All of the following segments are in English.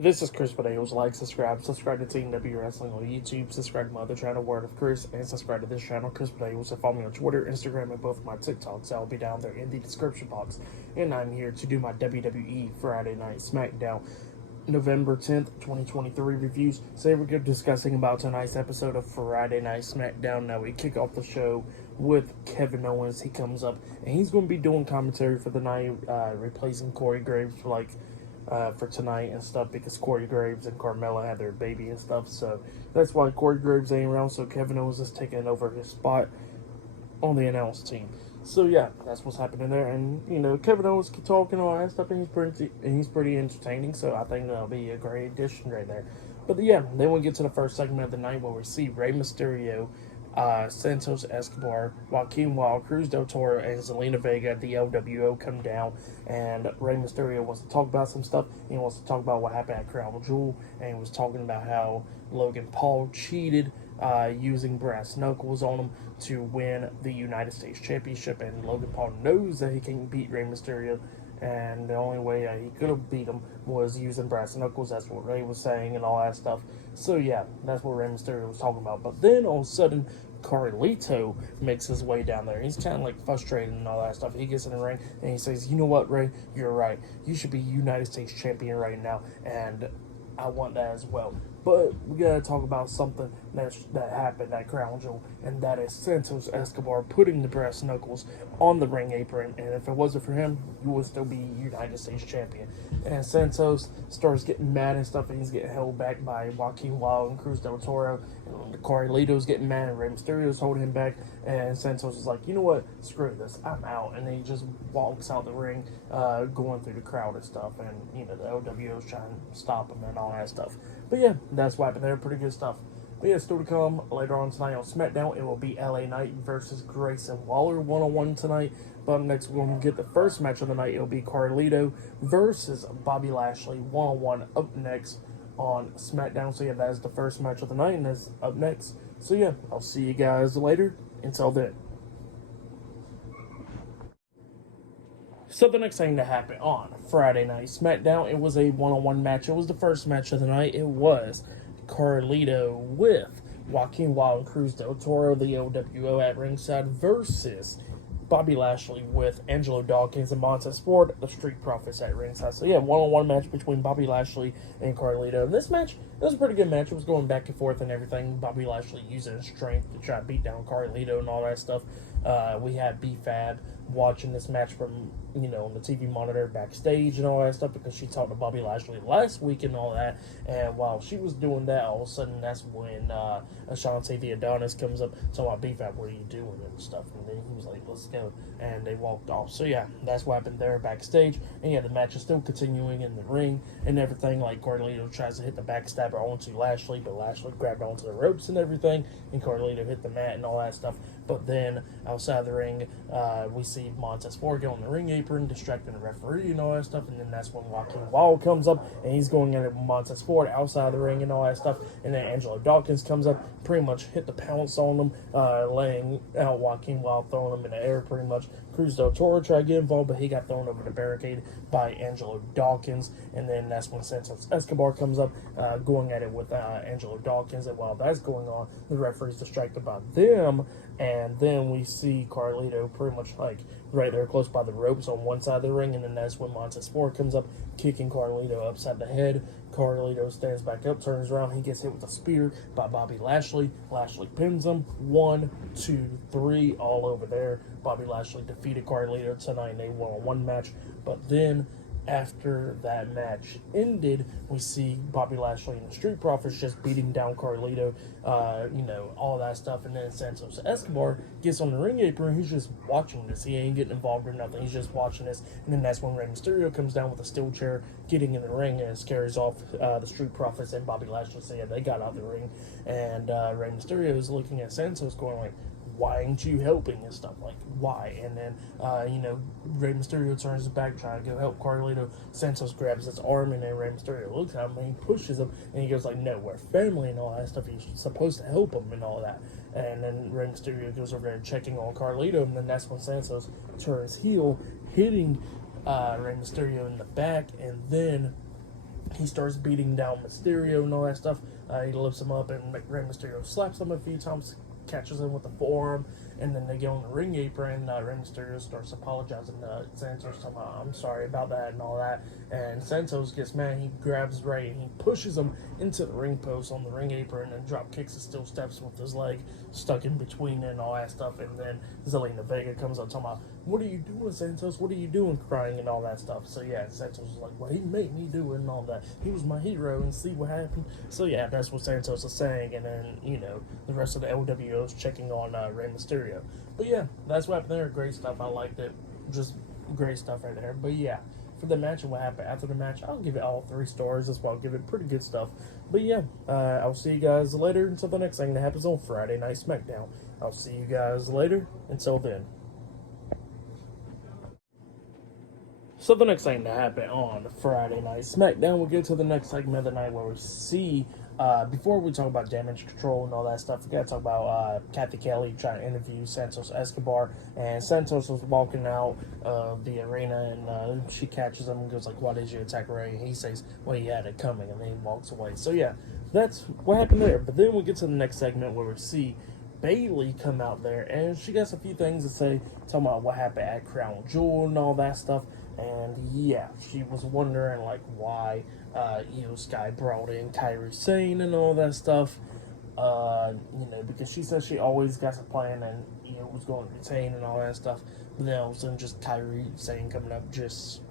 This is Chris Videos. Like, subscribe to Team W Wrestling on YouTube, subscribe to my other channel, Word of Chris, and subscribe to this channel, Chris Videos, and follow me on Twitter, Instagram, and both of my TikToks. I'll be down there in the description box. And I'm here to do my WWE Friday Night SmackDown November 10th, 2023 reviews. Today we're going to be discussing about tonight's episode of Friday Night SmackDown. Now we kick off the show with Kevin Owens. He comes up and he's going to be doing commentary for the night, replacing Corey Graves for tonight and stuff, because Corey Graves and Carmella had their baby and stuff, so that's why Corey Graves ain't around, so Kevin Owens is taking over his spot on the announce team. So yeah, that's what's happening there, and Kevin Owens can talk and all that stuff, and he's pretty entertaining, so I think that'll be a great addition right there. But yeah, then we get to the first segment of the night where we see Rey Mysterio, Santos, Escobar, Joaquin Wilde, Cruz del Toro, and Zelina Vega, the LWO, come down, and Rey Mysterio wants to talk about some stuff. He wants to talk about what happened at Crown Jewel, and he was talking about how Logan Paul cheated using brass knuckles on him to win the United States Championship, and Logan Paul knows that he can beat Rey Mysterio, and the only way he could have beat him was using brass knuckles. That's what Rey was saying and all that stuff. So yeah, that's what Rey Mysterio was talking about. But then all of a sudden, Carlito makes his way down there. He's kind of like frustrated and all that stuff. He gets in the ring and he says, "You know what, Rey? You're right. You should be United States champion right now, and I want that as well." But we gotta talk about something that happened at Crown Jewel, and that is Santos Escobar putting the brass knuckles on the ring apron. And if it wasn't for him, you would still be United States champion. And Santos starts getting mad and stuff, and he's getting held back by Joaquin Wilde and Cruz del Toro. And Carlito's getting mad, and Rey Mysterio's holding him back. And Santos is like, "You know what? Screw this. I'm out." And then he just walks out the ring, going through the crowd and stuff. And the LWO's trying to stop him and all that stuff. But yeah, that's what happened there. Pretty good stuff. But yeah, still to come later on tonight on SmackDown. It will be LA Knight versus Grayson Waller 1-on-1 tonight. But up next, we're going to get the first match of the night. It will be Carlito versus Bobby Lashley 1-on-1 up next on SmackDown. So yeah, that is the first match of the night, and that's up next. So yeah, I'll see you guys later. Until then. So the next thing that happened on Friday Night SmackDown, it was a one-on-one match. It was the first match of the night. It was Carlito with Joaquin Wilde and Cruz del Toro, the LWO, at ringside, versus Bobby Lashley with Angelo Dawkins and Montez Ford, the Street Profits, at ringside. So yeah, one-on-one match between Bobby Lashley and Carlito. And this match, it was a pretty good match. It was going back and forth and everything. Bobby Lashley using his strength to try to beat down Carlito and all that stuff. We had B-Fab watching this match from, on the TV monitor backstage and all that stuff, because she talked to Bobby Lashley last week and all that. And while she was doing that, all of a sudden, that's when Ashante the Adonis comes up talking about B-Fab, "What are you doing?" and stuff. And then he was like, "Let's go." And they walked off. So yeah, that's what happened there backstage. And yeah, the match is still continuing in the ring and everything. Like, Carlito tries to hit the backstabber onto Lashley, but Lashley grabbed onto the ropes and everything, and Carlito hit the mat and all that stuff. But then outside the ring, we see Montez Ford get on the ring apron, distracting the referee and all that stuff. And then that's when Joaquin Wilde comes up, and he's going at it with Montez Ford outside the ring and all that stuff. And then Angelo Dawkins comes up, pretty much hit the pounce on him, laying out Joaquin Wilde, throwing him in the air pretty much. Cruz del Toro tried to get involved, but he got thrown over the barricade by Angelo Dawkins. And then that's when Santos Escobar comes up, going at it with Angelo Dawkins. And while that's going on, the referee's distracted by them. And then we see Carlito pretty much like right there close by the ropes on one side of the ring. And then that's when Montez Ford comes up, kicking Carlito upside the head. Carlito stands back up, turns around. He gets hit with a spear by Bobby Lashley. Lashley pins him. 1, 2, 3, all over there. Bobby Lashley defeated Carlito tonight in a one-on-one match. But then, after that match ended, we see Bobby Lashley and the Street Profits just beating down Carlito, all that stuff. And then Santos Escobar gets on the ring apron. He's just watching this. He ain't getting involved or nothing. He's just watching this. And then that's when Rey Mysterio comes down with a steel chair, getting in the ring, and scares off the Street Profits and Bobby Lashley. So yeah, they got out of the ring. And Rey Mysterio is looking at Santos going like, "Why ain't you helping?" and stuff, like, why? And then, Rey Mysterio turns his back, trying to go help Carlito. Santos grabs his arm, and then Rey Mysterio looks at him, and he pushes him, and he goes like, "No, we're family," and all that stuff. He's supposed to help him and all that. And then Rey Mysterio goes over there checking on Carlito, and then that's when Santos turns heel, hitting Rey Mysterio in the back, and then he starts beating down Mysterio and all that stuff. He lifts him up, and Rey Mysterio slaps him a few times, catches him with the forearm, and then they get on the ring apron. Rey Mysterio starts apologizing to Santos, talking about, I'm sorry about that and all that. And Santos gets mad. He grabs Rey and he pushes him into the ring post on the ring apron and drop kicks and still steps with his leg stuck in between and all that stuff. And then Zelina Vega comes up talking about, what are you doing, Santos? What are you doing, crying and all that stuff. So yeah, Santos was like, well, he made me do it and all that. He was my hero and see what happened. So yeah, that's what Santos is saying. And then, the rest of the LWO is checking on Rey Mysterio. But yeah, that's what happened there. Great stuff. I liked it. Just great stuff right there. But yeah, for the match and what happened after the match, I'll give it all 3 stars. That's why I'll give it pretty good stuff. But yeah, I'll see you guys later until the next thing that happens on Friday Night SmackDown. I'll see you guys later. Until then. So the next thing that happened on Friday Night SmackDown, we'll get to the next segment of the night where we see, before we talk about damage control and all that stuff, we got to talk about Kathy Kelly trying to interview Santos Escobar, and Santos was walking out of the arena, and she catches him and goes like, why did you attack Ray? And he says, well, he had it coming, and then he walks away. So yeah, that's what happened there. But then we get to the next segment where we see Bayley come out there, and she got a few things to say, talking about what happened at Crown Jewel and all that stuff. And yeah, she was wondering like why Sky brought in Kairi Sane and all that stuff. Because she said she always got a plan and was going to retain and all that stuff. But then all of a sudden, just Kairi Sane coming up just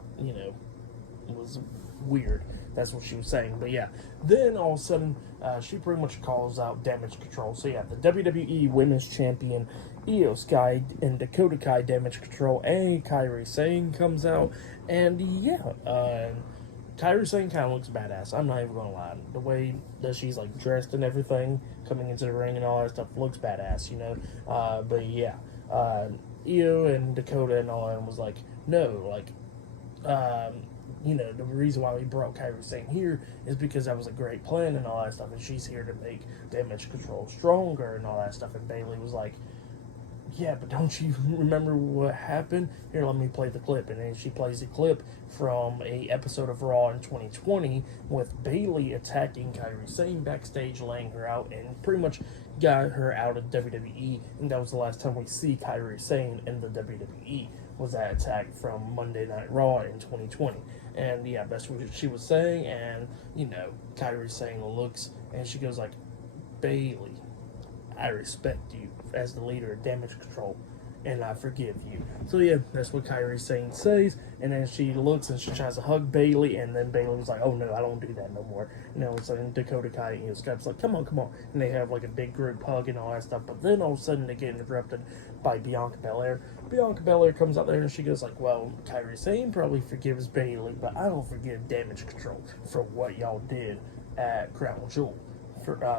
was weird. That's what she was saying. But yeah, then all of a sudden, she pretty much calls out Damage Control. So yeah, the WWE Women's Champion Io Sky and Dakota Kai Damage Control and Kairi Sane comes out. And yeah, Kairi Sane kind of looks badass. I'm not even going to lie. The way that she's like dressed and everything, coming into the ring and all that stuff, looks badass, But yeah, Io and Dakota and all that was like, no, like, the reason why we brought Kairi Sane here is because that was a great plan and all that stuff, and she's here to make Damage Control stronger and all that stuff. And Bayley was like, yeah, but don't you remember what happened? Here, let me play the clip. And then she plays the clip from a episode of Raw in 2020 with Bayley attacking Kairi Sane backstage, laying her out, and pretty much got her out of WWE. And that was the last time we see Kairi Sane in the WWE, was that attack from Monday Night Raw in 2020. And yeah, that's what she was saying. And, Kairi Sane looks, and she goes like, Bayley, I respect you as the leader of Damage Control, and I forgive you. So yeah, that's what Kairi Sane says, and then she looks and she tries to hug Bayley, and then Bayley was like, oh no, I don't do that no more. It's like Dakota Kai and Skype's like, come on, and they have like a big group hug and all that stuff. But then all of a sudden they get interrupted by Bianca Belair. Bianca Belair comes out there and she goes like, well, Kairi Sane probably forgives Bayley, but I don't forgive Damage Control for what y'all did at Crown Jewel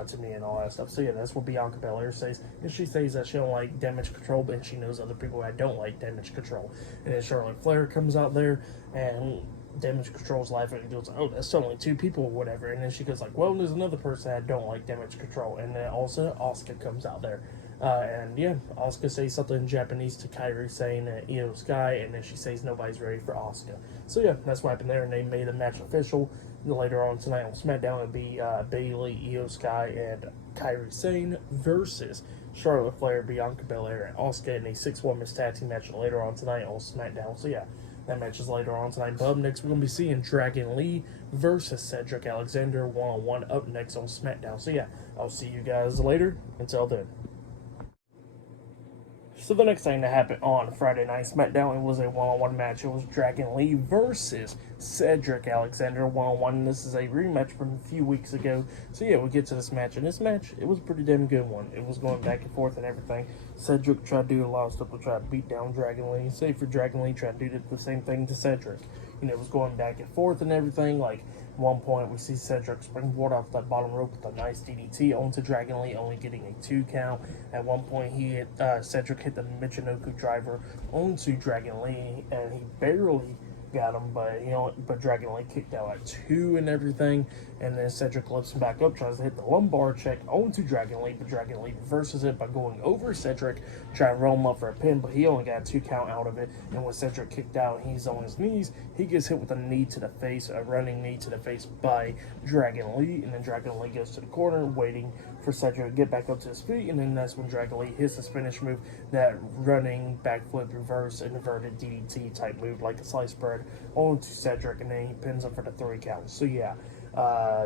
to me and all that stuff. So yeah, that's what Bianca Belair says. And she says that she don't like Damage Control, but she knows other people that don't like Damage Control. And then Charlotte Flair comes out there, and Damage Control's laughing and goes, oh, that's only 2 people or whatever. And then she goes like, well, there's another person that don't like Damage Control. And then also Asuka comes out there. And yeah, Asuka says something in Japanese to Kairi Sane and Io Sky, and then she says nobody's ready for Asuka. So yeah, that's what happened there, and they made the match official. Later on tonight on SmackDown, it'll be Bayley, Io Sky, and Kairi Sane versus Charlotte Flair, Bianca Belair, and Asuka in a 6-women's tag team match later on tonight on SmackDown. So yeah, that match is later on tonight. But up next, we're going to be seeing Dragon Lee versus Cedric Alexander 1-on-1 up next on SmackDown. So yeah, I'll see you guys later. Until then. So the next thing that happened on Friday Night SmackDown, it was a 1-on-1 match. It was Dragon Lee versus Cedric Alexander 1-on-1. This is a rematch from a few weeks ago. So yeah, we get to this match. And this match, it was a pretty damn good one. It was going back and forth and everything. Cedric tried to do a lot of stuff to try to beat down Dragon Lee. Save for Dragon Lee tried to do the same thing to Cedric. It was going back and forth and everything. Like, at one point, we see Cedric springboard off that bottom rope with a nice DDT onto Dragon Lee, only getting a 2 count. At one point, Cedric hit the Michinoku driver onto Dragon Lee, and he barely got him, but Dragon Lee kicked out at 2 and everything, and then Cedric lifts him back up, tries to hit the lumbar check onto Dragon Lee, but Dragon Lee reverses it by going over Cedric, trying to roll him up for a pin, but he only got a 2 count out of it, and when Cedric kicked out, he's on his knees, he gets hit with a knee to the face, a running knee to the face by Dragon Lee, and then Dragon Lee goes to the corner, waiting for Cedric to get back up to his feet, and then that's when Dragon Lee hits his finish move, that running backflip reverse inverted DDT type move, like a sliced bread, onto Cedric, and then he pins him for the 3 count. So yeah,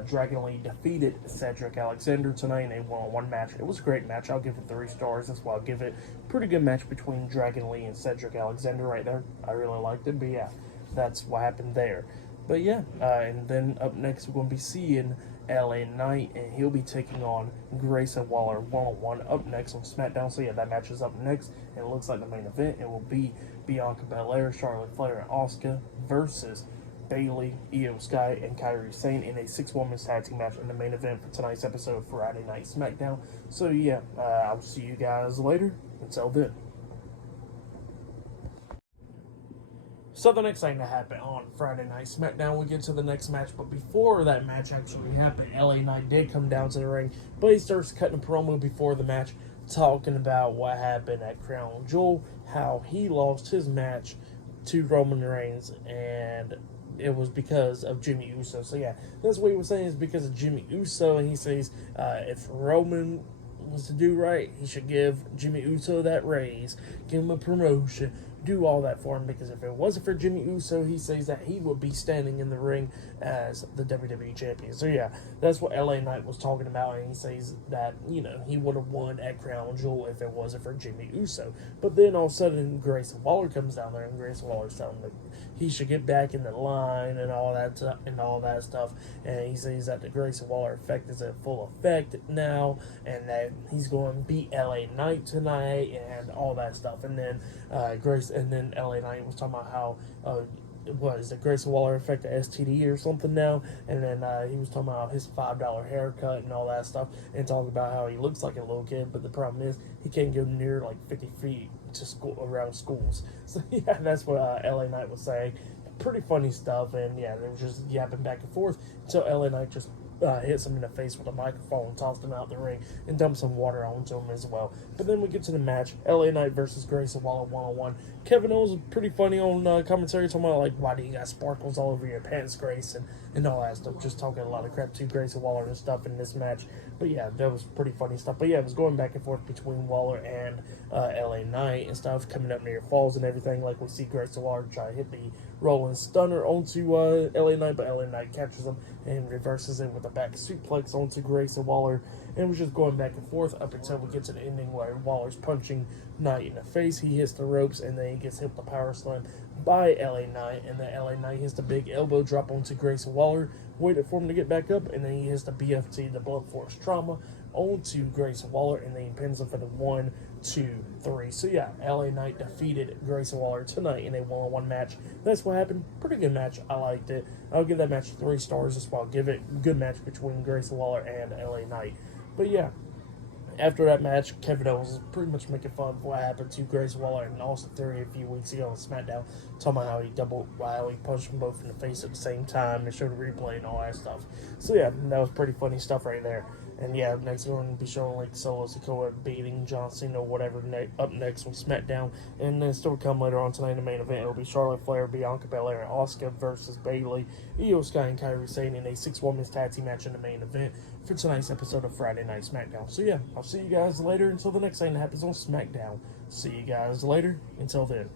Dragon Lee defeated Cedric Alexander tonight in a one-on-one match. It was a great match. I'll give it 3 stars. That's why I'll give it. Pretty good match between Dragon Lee and Cedric Alexander right there. I really liked it, but yeah, that's what happened there. But yeah, and then up next we're going to be seeing LA Knight, and he'll be taking on Grayson Waller one-on-one up next on SmackDown. So yeah, that match is up next, and it looks like the main event. It will be Bianca Belair, Charlotte Flair, and Asuka versus Bayley, Io Sky, and Kairi Sane in a 6-women's tag team match in the main event for tonight's episode of Friday Night SmackDown. So yeah, I'll see you guys later. Until then. So the next thing to happen on Friday Night SmackDown, we get to the next match, but before that match actually happened, LA Knight did come down to the ring, but he starts cutting a promo before the match, talking about what happened at Crown Jewel, how he lost his match to Roman Reigns, and it was because of Jimmy Uso. So yeah, that's what he was saying, is because of Jimmy Uso, and he says if Roman was to do right, he should give Jimmy Uso that raise, give him a promotion, do all that for him, because if it wasn't for Jimmy Uso, he says that he would be standing in the ring as the WWE champion. So yeah, that's what LA Knight was talking about, and he says that, you know, he would have won at Crown Jewel if it wasn't for Jimmy Uso. But then all of a sudden, Grayson Waller comes down there, and Grayson Waller's telling him that he should get back in the line and all that stuff, and he says that the Grayson Waller effect is in full effect now, and that he's going to beat LA Knight tonight, and all that stuff. And then LA Knight was talking about how the Grayson Waller effect, the STD or something now, and then he was talking about his $5 haircut and all that stuff, and talking about how he looks like a little kid, but the problem is he can't go near like 50 feet to school, around schools. So yeah, that's what LA Knight was saying. Pretty funny stuff, and yeah, they were just yapping back and forth until LA Knight just hits him in the face with a microphone, tossed him out the ring, and dumped some water onto him as well. But then we get to the match, LA Knight versus Grayson Waller one-on-one. Kevin Owens was pretty funny on commentary, talking about like, why do you got sparkles all over your pants, Grayson, and all that stuff, just talking a lot of crap to Grayson Waller and stuff in this match. But yeah, that was pretty funny stuff. But yeah, it was going back and forth between Waller and LA Knight and stuff, coming up near falls and everything. Like we see Grayson Waller try to hit the rolling stunner onto LA Knight, but LA Knight catches him and reverses it with a back suplex onto Grayson Waller. And it was just going back and forth up until we get to the ending where Waller's punching Knight in the face. He hits the ropes, and then he gets hit with the power slam by LA Knight, and then LA Knight hits the big elbow drop onto Grayson Waller, waited for him to get back up, and then he hits the BFT, the blunt force trauma, onto Grayson Waller, and then he pins him for the 1, 2, 3. So yeah, LA Knight defeated Grayson Waller tonight in a one-on-one match. That's what happened. Pretty good match. I liked it. I'll give that match 3 stars as well. I'll give it a good match between Grayson Waller and LA Knight. But yeah, after that match, Kevin Owens was pretty much making fun of what happened to Grayson Waller and Austin Theory a few weeks ago on SmackDown, talking about how he punched them both in the face at the same time and showed a replay and all that stuff. So yeah, that was pretty funny stuff right there. And yeah, next we're going to be showing like Solo Sikoa beating John Cena or whatever up next on SmackDown. And then still come later on tonight in the main event. It'll be Charlotte Flair, Bianca Belair, and Asuka versus Bayley, Io Sky, and Kairi Sane in a 6-women's tag team match in the main event for tonight's episode of Friday Night SmackDown. So yeah, I'll see you guys later until the next thing that happens on SmackDown. See you guys later. Until then.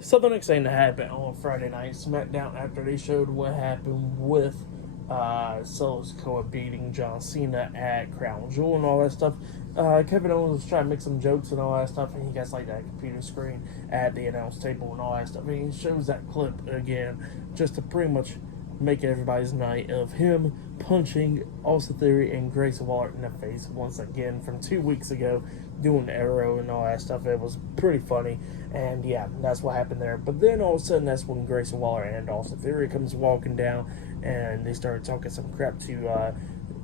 So the next thing that happened on Friday Night SmackDown, after they showed what happened with Solo Sikoa beating John Cena at Crown Jewel and all that stuff, Kevin Owens was trying to make some jokes and all that stuff, and he gets like that computer screen at the announce table and all that stuff, and he shows that clip again just to pretty much make everybody's night of him punching Austin Theory and Grayson Waller in the face once again from 2 weeks ago, doing the arrow and all that stuff. It was pretty funny, and yeah, that's what happened there. But then all of a sudden, that's when Grayson Waller and Austin Theory comes walking down, and they started talking some crap to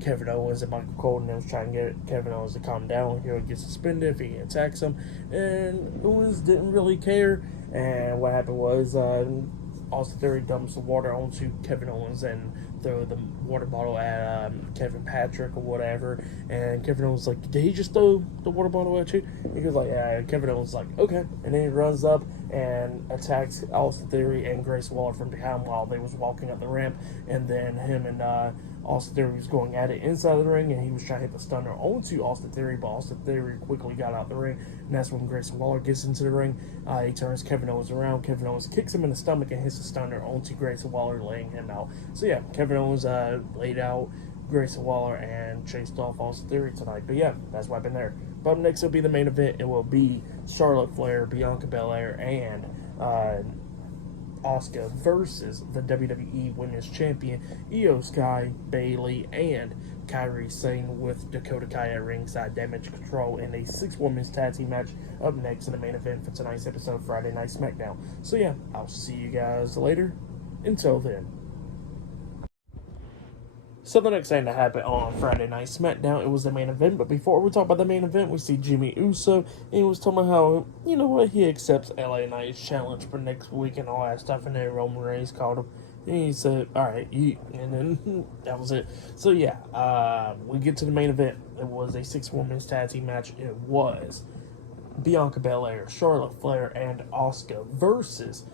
Kevin Owens, and Michael Cole, and they was trying to get Kevin Owens to calm down. He would get suspended if he attacks him, and Owens didn't really care. And what happened was Austin Theory dumps the water onto Kevin Owens and throw the water bottle at Kevin Patrick or whatever. And Kevin Owens was like, did he just throw the water bottle at you? He goes like, yeah. And Kevin Owens was like, okay. And then he runs up and attacks Austin Theory and Grace Waller from behind while they was walking up the ramp. And then him and Austin Theory was going at it inside the ring, and he was trying to hit the stunner onto Austin Theory, but Austin Theory quickly got out the ring, and that's when Grayson Waller gets into the ring. He turns Kevin Owens around. Kevin Owens kicks him in the stomach and hits the stunner onto Grayson Waller, laying him out. So yeah, Kevin Owens laid out Grayson Waller and chased off Austin Theory tonight. But yeah, that's what happened there. But up next will be the main event. It will be Charlotte Flair, Bianca Belair, and Asuka versus the WWE Women's Champion Io Sky, Bayley, and Kairi Sane with Dakota Kai at ringside, Damage Control, in a 6-women's tag team match up next in the main event for tonight's episode, Friday Night SmackDown. So yeah, I'll see you guys later. Until then. So the next thing that happened on Friday Night SmackDown, it was the main event. But before we talk about the main event, we see Jimmy Uso, and he was talking about how, you know what, he accepts LA Knight's challenge for next week and all that stuff, and then Roman Reigns called him. And he said, all right, and then that was it. So yeah, we get to the main event. It was a 6-women's tag team match. It was Bianca Belair, Charlotte Flair, and Asuka versus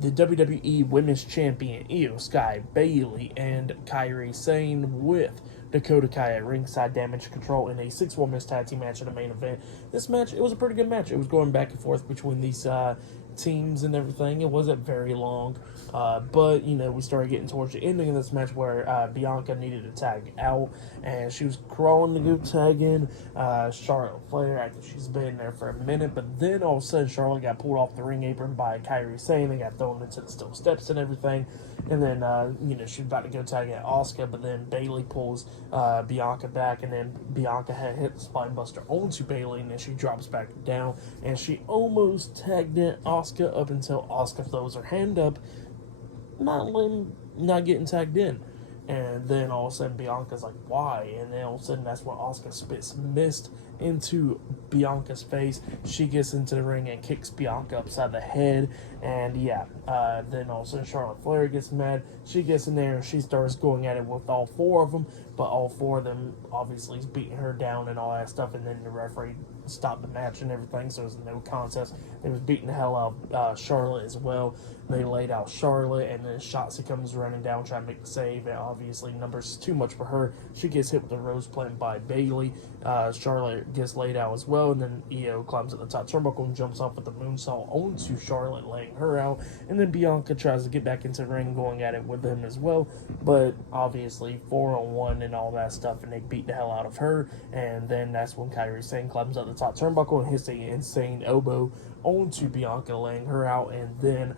the WWE Women's Champion Io Sky, Bayley, and Kairi Sane with Dakota Kai at ringside, Damage Control, in a 6-women's tag team match in the main event. This match, it was a pretty good match. It was going back and forth between these teams and everything. It wasn't very long, but you know, we started getting towards the ending of this match where Bianca needed to tag out, and she was crawling to go tag in Charlotte Flair after she's been there for a minute. But then all of a sudden, Charlotte got pulled off the ring apron by Kairi Sane and got thrown into the steel steps and everything. And then you know, she was about to go tag at Asuka, but then Bayley pulls Bianca back, and then Bianca had hit the spine buster onto Bayley, and then she drops back down, and she almost tagged in Asuka up until Asuka throws her hand up, not getting tagged in. And then all of a sudden Bianca's like, why? And then all of a sudden that's when Asuka spits mist into Bianca's face. She gets into the ring and kicks Bianca upside the head. And yeah, then all of a sudden Charlotte Flair gets mad. She gets in there and she starts going at it with all 4 of them. But all 4 of them obviously is beating her down and all that stuff. And then the referee stopped the match and everything, so it was no contest. They was beating the hell out of Charlotte as well. They laid out Charlotte, and then Shotzi comes running down trying to make the save, and obviously numbers too much for her. She gets hit with a rose plant by Bayley. Charlotte gets laid out as well, and then Io climbs at the top turnbuckle and jumps off with the moonsault onto Charlotte, laying her out. And then Bianca tries to get back into the ring, going at it with him as well, but obviously 4-on-1 and all that stuff, and they beat the hell out of her. And then that's when Kairi Sane climbs up the top turnbuckle and hits an insane elbow onto Bianca, laying her out. And then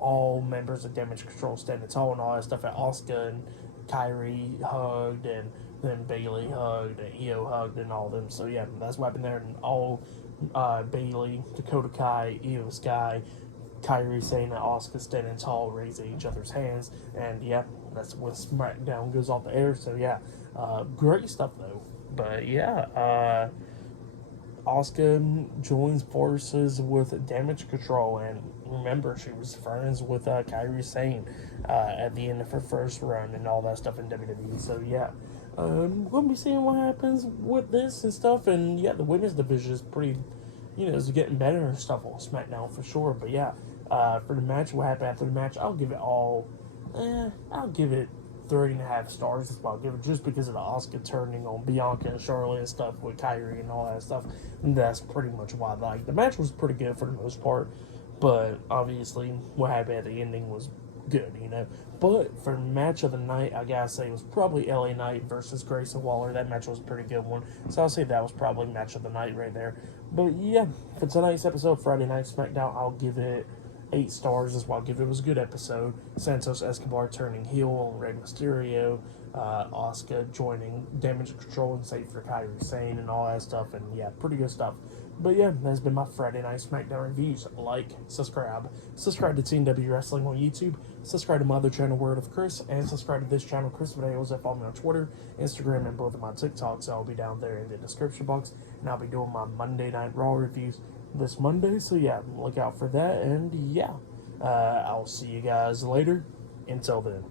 all members of Damage Control standing tall and all that stuff at Asuka and Kairi hugged, and then Bayley hugged, and Io hugged, and all of them. So yeah, that's what happened there. And all Bayley, Dakota Kai, Io Sky, Kairi Sane, and Asuka standing tall, raising each other's hands. And yeah, that's when SmackDown goes off the air. So yeah, great stuff though. But yeah, Asuka joins forces with Damage Control, and remember, she was friends with Kairi Sane at the end of her first run and all that stuff in WWE. So yeah, we're gonna be seeing what happens with this and stuff. And yeah, the women's division is pretty, you know, is getting better and stuff on SmackDown for sure. But yeah, for the match, what happened after the match, I'll give it 3.5 stars. That's what I'll give it, just because of the Asuka turning on Bianca and Charlotte and stuff with Kairi and all that stuff. And that's pretty much why I like the match. Was pretty good for the most part, but obviously what happened at the ending was good, you know. But for match of the night, I gotta say it was probably LA Knight versus Grayson Waller. That match was a pretty good one, so I'll say that was probably match of the night right there. But yeah, for tonight's episode, Friday Night SmackDown, I'll give it 8 stars. That's why I'll give it. It was a good episode. Santos Escobar turning heel on Rey Mysterio, Asuka joining Damage Control and save for Kairi Sane and all that stuff, and yeah, pretty good stuff. But yeah, that's been my Friday Night SmackDown reviews. Like, subscribe to Team W Wrestling on YouTube, subscribe to my other channel, Word of Chris, and subscribe to this channel, Chris Videos, and follow me on Twitter, Instagram, and both of my TikToks. I'll be down there in the description box, and I'll be doing my Monday Night Raw reviews this Monday. So yeah, look out for that. And yeah, I'll see you guys later. Until then.